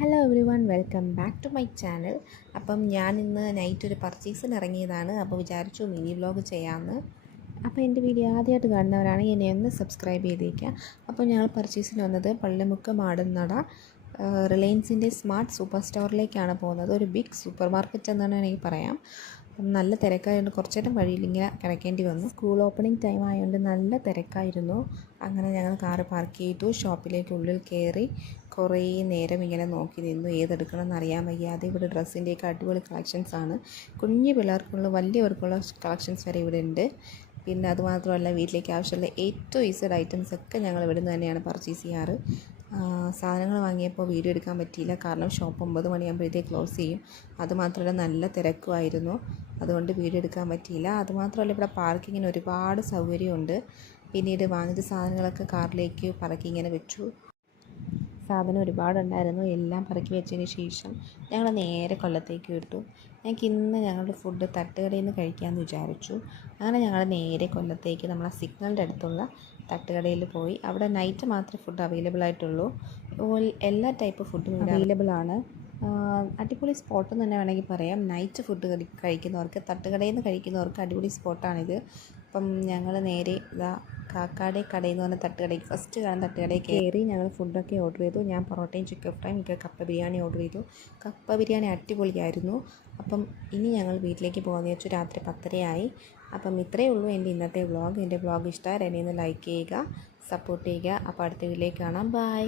Hello everyone, welcome back to my channel. അപ്പം ഞാൻ ഇന്ന് നൈറ്റ് ഒരു പർച്ചേസിന് ഇറങ്ങിയതാണ്. അപ്പോൾ വിചാരിച്ചു മിനി വ്ലോഗ് ചെയ്യാമെന്ന്. അപ്പോൾ എൻ്റെ വീഡിയോ ആദ്യമായിട്ട് കാണുന്നവരാണെങ്കിൽ എന്നെ ഒന്ന് സബ്സ്ക്രൈബ് ചെയ്തേക്കുക. അപ്പോൾ ഞങ്ങൾ പർച്ചേസിന് വന്നത് പള്ളിമുക്ക് മാടന്നട റിലയൻസിൻ്റെ സ്മാർട്ട് സൂപ്പർ സ്റ്റോറിലേക്കാണ് പോകുന്നത്. ഒരു ബിഗ് സൂപ്പർ മാർക്കറ്റ് എന്നാണ് വേണമെങ്കിൽ പറയാം. നല്ല തിരക്കായതുകൊണ്ട് കുറച്ച് നേരം വഴിയിൽ ഇങ്ങനെ കിടക്കേണ്ടി വന്നു. സ്കൂൾ ഓപ്പണിംഗ് ടൈം ആയതുകൊണ്ട് നല്ല തിരക്കായിരുന്നു. അങ്ങനെ ഞങ്ങൾ കാറ് പാർക്ക് ചെയ്തു, ഷോപ്പിലേക്ക് ഉള്ളിൽ കയറി കുറേ നേരം ഇങ്ങനെ നോക്കി നിന്നു. ഏതെടുക്കണം എന്നറിയാൻ വയ്യാതെ. ഇവിടെ ഡ്രസ്സിൻ്റെയൊക്കെ അടിപൊളി കളക്ഷൻസാണ്. കുഞ്ഞു പിള്ളേർക്കുള്ള വലിയവർക്കുള്ള കളക്ഷൻസ് വരെ ഇവിടെ ഉണ്ട്. പിന്നെ അതുമാത്രമല്ല, വീട്ടിലേക്ക് ആവശ്യമുള്ള ഏറ്റവും ഈസഡ് ഐറ്റംസ് ഒക്കെ ഞങ്ങൾ ഇവിടെ നിന്ന് തന്നെയാണ് പർച്ചേസ് ചെയ്യാറ്. സാധനങ്ങൾ വാങ്ങിയപ്പോൾ വീഡിയോ എടുക്കാൻ പറ്റിയില്ല, കാരണം ഷോപ്പ് 9 മണിയാകുമ്പോഴത്തേക്ക് ക്ലോസ് ചെയ്യും. അതുമാത്രമല്ല നല്ല തിരക്കുമായിരുന്നു, അതുകൊണ്ട് വീഡിയോ എടുക്കാൻ പറ്റിയില്ല. അതുമാത്രമല്ല, ഇവിടെ പാർക്കിങ്ങിന് ഒരുപാട് സൗകര്യമുണ്ട്. പിന്നീട് വാങ്ങിച്ച സാധനങ്ങളൊക്കെ കാറിലേക്ക് പറക്കി ഇങ്ങനെ വെച്ചു. സാധനം ഒരുപാടുണ്ടായിരുന്നു. എല്ലാം പറക്കി വെച്ചതിന് ശേഷം ഞങ്ങൾ നേരെ കൊല്ലത്തേക്ക് വിട്ടു. ഞങ്ങൾക്ക് ഇന്ന് ഞങ്ങളുടെ ഫുഡ് തട്ടുകടയിൽ നിന്ന് കഴിക്കാമെന്ന് വിചാരിച്ചു. അങ്ങനെ ഞങ്ങൾ നേരെ കൊല്ലത്തേക്ക് നമ്മളെ സിഗ്നലിൻ്റെ അടുത്തുള്ള തട്ടുകടയിൽ പോയി. അവിടെ നൈറ്റ് മാത്രമേ ഫുഡ് അവൈലബിൾ ആയിട്ടുള്ളൂ. എല്ലാ ടൈപ്പ് ഫുഡും അവൈലബിൾ ആണ്. അടിപൊളി സ്പോട്ട് എന്ന് തന്നെ വേണമെങ്കിൽ പറയാം. നൈറ്റ് ഫുഡ് കഴിക്കുന്നവർക്ക്, തട്ടുകടയിൽ നിന്ന് കഴിക്കുന്നവർക്ക് അടിപൊളി സ്പോട്ടാണിത്. അപ്പം ഞങ്ങൾ നേരെ കാക്കാടെ കടയിൽ നിന്ന് പറഞ്ഞ തട്ടുകടയിൽ, ഫസ്റ്റ് കാണുന്ന തട്ടുകടയിൽ കയറി ഞങ്ങൾ ഫുഡൊക്കെ ഓർഡർ ചെയ്തു. ഞാൻ പൊറോട്ടയും ചിക്കൻ ഫ്രൈയും, കപ്പ ബിരിയാണി ഓർഡർ ചെയ്തു. കപ്പ ബിരിയാണി അടിപൊളിയായിരുന്നു. അപ്പം ഇനി ഞങ്ങൾ വീട്ടിലേക്ക് പോകാമെന്ന് വെച്ചു. രാത്രി 10:30 അപ്പം ഇത്രയേ ഉള്ളൂ എൻ്റെ ഇന്നത്തെ വ്ളോഗ്. എൻ്റെ വ്ളോഗ് ഇഷ്ടമായി എന്നെ ഒന്ന് ലൈക്ക് ചെയ്യുക, സപ്പോർട്ട് ചെയ്യുക. അപ്പോൾ അടുത്ത വീഡിയോയിലേക്ക് കാണാം. ബൈ.